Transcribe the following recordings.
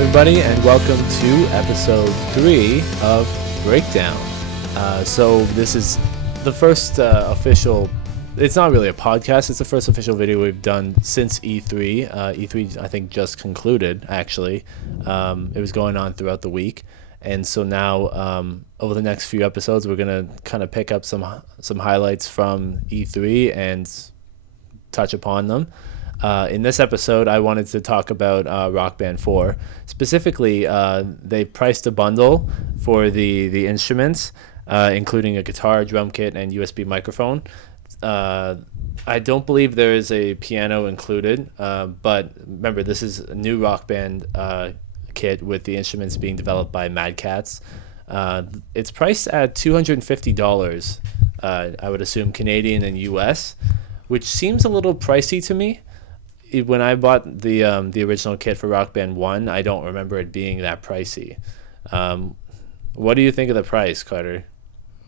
everybody, and welcome to episode 3 of BreakDown. So this is the first official, it's not really a podcast, it's the first official video we've done since E3. E3, I think, just concluded, actually. It was going on throughout the week. And so now, over the next few episodes, we're going to kind of pick up some highlights from E3 and touch upon them. In this episode, I wanted to talk about Rock Band 4. Specifically, they priced a bundle for the instruments, including a guitar, drum kit, and USB microphone. I don't believe there is a piano included, but remember, this is a new Rock Band kit with the instruments being developed by Mad Catz. It's priced at $250, I would assume Canadian and US, which seems a little pricey to me. When I bought the original kit for Rock Band 1, I don't remember it being that pricey. What do you think of the price, Carter?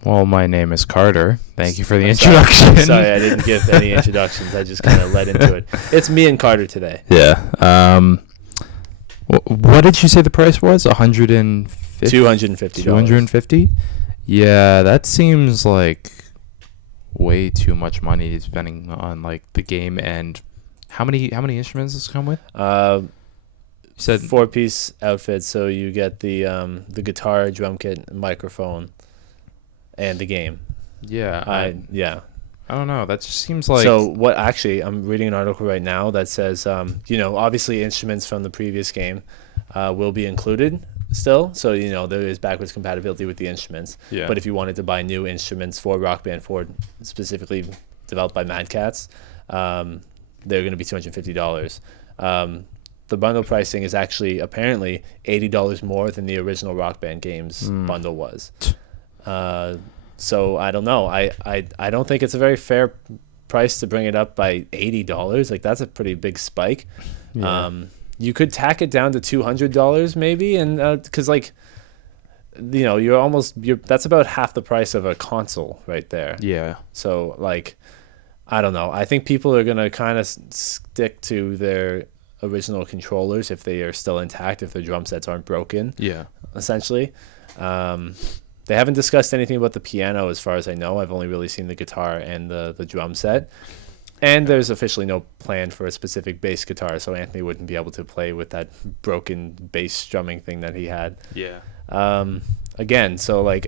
Well, my name is Carter. Thank you for the introduction. Sorry, I didn't give any introductions. I just kind of led into it. It's me and Carter today. Yeah. What did you say the price was? $150? $250. $250? Yeah, that seems like way too much money spending on like the game. And how many instruments does it come with? You said 4-piece outfit, so you get the guitar, drum kit, microphone, and the game. Yeah. I don't know. That just seems like... So what, actually, I'm reading an article right now that says, obviously instruments from the previous game will be included still. So, there is backwards compatibility with the instruments. Yeah. But if you wanted to buy new instruments for Rock Band 4, specifically developed by Mad Catz, they're going to be $250. The bundle pricing is actually apparently $80 more than the original Rock Band games bundle was. So I don't know. I don't think it's a very fair price to bring it up by $80. Like, that's a pretty big spike. Yeah. You could tack it down to $200 maybe, and because that's about half the price of a console right there. Yeah. So I don't know. I think people are gonna kind of stick to their original controllers if they are still intact, if their drum sets aren't broken. Yeah. Essentially. They haven't discussed anything about the piano as far as I know. I've only really seen the guitar and the drum set. And there's officially no plan for a specific bass guitar, so Anthony wouldn't be able to play with that broken bass strumming thing that he had. Yeah. Again, so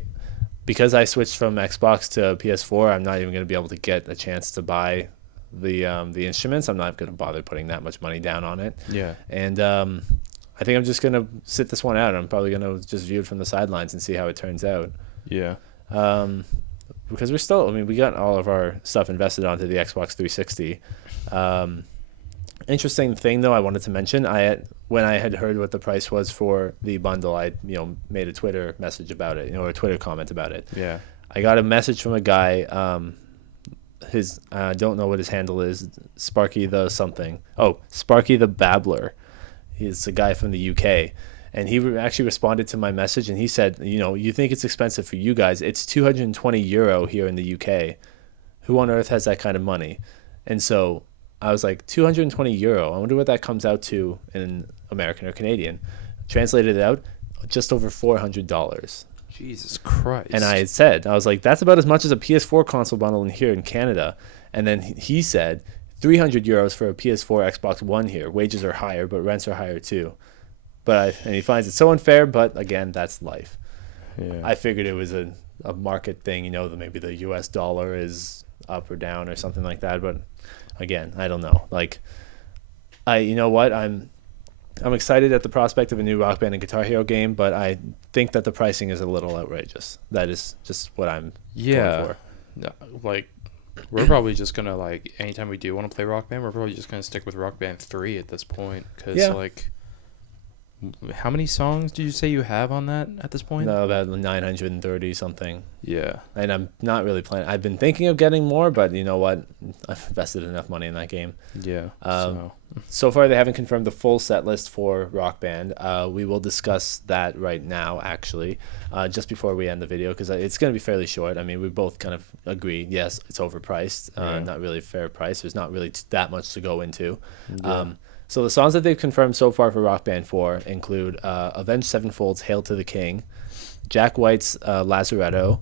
because I switched from Xbox to PS4, I'm not even going to be able to get a chance to buy the instruments. I'm not going to bother putting that much money down on it. Yeah. And I think I'm just going to sit this one out. I'm probably going to just view it from the sidelines and see how it turns out. Yeah. Because we got all of our stuff invested onto the Xbox 360. Interesting thing, though, I wanted to mention, when I had heard what the price was for the bundle, I made a Twitter message about it, or a Twitter comment about it. Yeah. I got a message from a guy, I don't know what his handle is, Sparky the something. Oh, Sparky the Babbler. He's a guy from the UK. And he actually responded to my message, and he said, you think it's expensive for you guys. It's €220 here in the UK. Who on earth has that kind of money? And so I was like, €220. I wonder what that comes out to in American or Canadian. Translated it out, just over $400. Jesus Christ. And I was like, that's about as much as a PS4 console bundle in here in Canada. And then he said, €300 for a PS4 Xbox One here. Wages are higher, but rents are higher too. And he finds it so unfair, but again, that's life. Yeah. I figured it was a market thing, that maybe the US dollar is up or down or something like that. But again, I don't know. I'm excited at the prospect of a new Rock Band and Guitar Hero game, but I think that the pricing is a little outrageous. That is just what I'm going for. We're probably just going to, anytime we do want to play Rock Band, we're probably just going to stick with Rock Band 3 at this point. Because, how many songs did you say you have on that at this point? No, about 930 something. Yeah. And I'm not really planning. I've been thinking of getting more, but you know what? I've invested enough money in that game. Yeah. So far, they haven't confirmed the full set list for Rock Band. We will discuss that right now, actually, just before we end the video, because it's going to be fairly short. I mean, we both kind of agree, yes, it's overpriced, not really a fair price. There's not really that much to go into. Yeah. So the songs that they've confirmed so far for Rock Band 4 include Avenged Sevenfold's Hail to the King, Jack White's Lazaretto,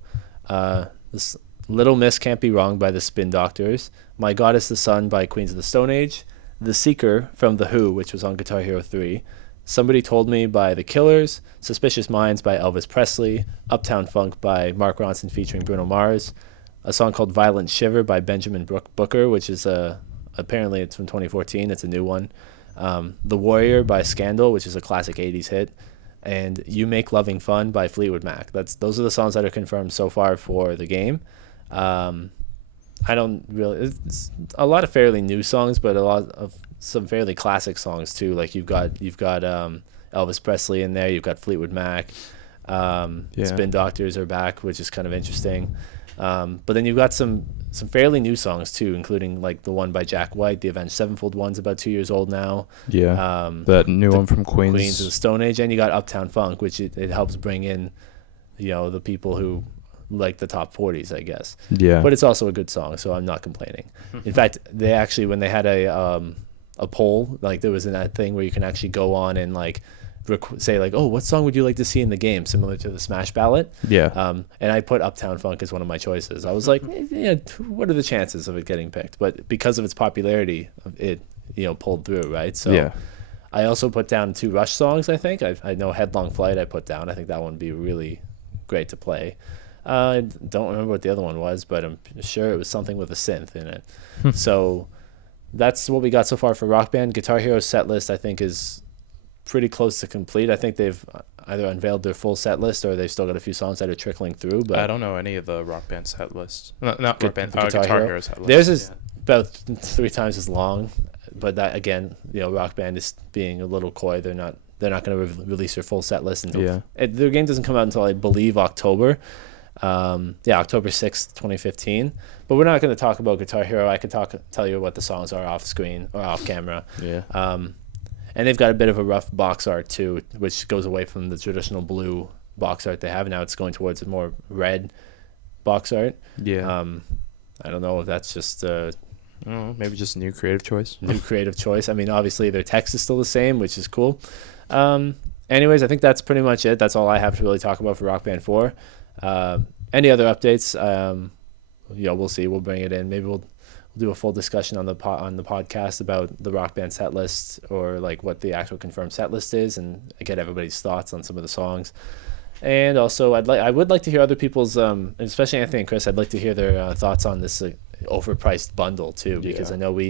this Little Miss Can't Be Wrong by the Spin Doctors, My God is the Sun by Queens of the Stone Age, The Seeker from The Who, which was on Guitar Hero 3, Somebody Told Me by The Killers, Suspicious Minds by Elvis Presley, Uptown Funk by Mark Ronson featuring Bruno Mars, a song called Violent Shiver by Benjamin Booker, which is apparently it's from 2014. It's a new one. The Warrior by Scandal, which is a classic 80s hit, and You Make Loving Fun by Fleetwood Mac. Those are the songs that are confirmed so far for the game. I don't really. It's a lot of fairly new songs, but a lot of some fairly classic songs too. Like you've got Elvis Presley in there. You've got Fleetwood Mac. Spin Doctors are back, which is kind of interesting. But then you've got some fairly new songs too, including like the one by Jack White, the Avenged Sevenfold one's about 2 years old now. Yeah. That new one from Queens of the Stone Age, and you got Uptown Funk, which it helps bring in, the people who like the top 40s, I guess. Yeah. But it's also a good song, so I'm not complaining. In fact, they actually, when they had a poll, like there was that thing where you can actually go on and like say like, oh, what song would you like to see in the game, similar to the Smash ballot. Yeah. And I put Uptown Funk as one of my choices. I was like, what are the chances of it getting picked? But because of its popularity, it pulled through, right? So yeah. I also put down 2 Rush songs. I think I know Headlong Flight I put down. I think that one would be really great to play. I don't remember what the other one was, but I'm sure it was something with a synth in it. So that's what we got so far for Rock Band. Guitar Hero's set list, I think, is pretty close to complete. I think they've either unveiled their full set list or they've still got a few songs that are trickling through. But I don't know any of the Rock Band set lists. Not Rock Band, Guitar Hero set list. Theirs is about 3 times as long, but that again, Rock Band is being a little coy. They're not going to release their full set list until their game doesn't come out until I believe October. October 6th, 2015. But we're not going to talk about Guitar Hero. I could tell you what the songs are off screen or off camera. Yeah. And they've got a bit of a rough box art too, which goes away from the traditional blue box art they have. Now it's going towards a more red box art. Yeah. I don't know if that's just maybe just a new creative choice. New creative choice. I mean, obviously their text is still the same, which is cool. Anyways, I think that's pretty much it. That's all I have to really talk about for Rock Band 4. Any other updates? We'll see. We'll bring it in. Maybe we'll do a full discussion on the podcast about the Rock Band set list, or like what the actual confirmed set list is, and get everybody's thoughts on some of the songs. And also, I would like to hear other people's, especially Anthony and Chris. I'd like to hear their thoughts on this overpriced bundle too, because I know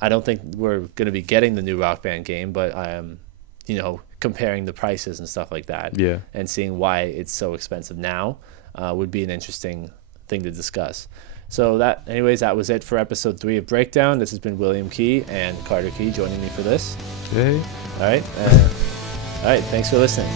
I don't think we're going to be getting the new Rock Band game, but comparing the prices and stuff like that, and seeing why it's so expensive now would be an interesting thing to discuss. So that was it for episode 3 of Breakdown. This has been William Key and Carter Key joining me for this. Hey. All right. Thanks for listening.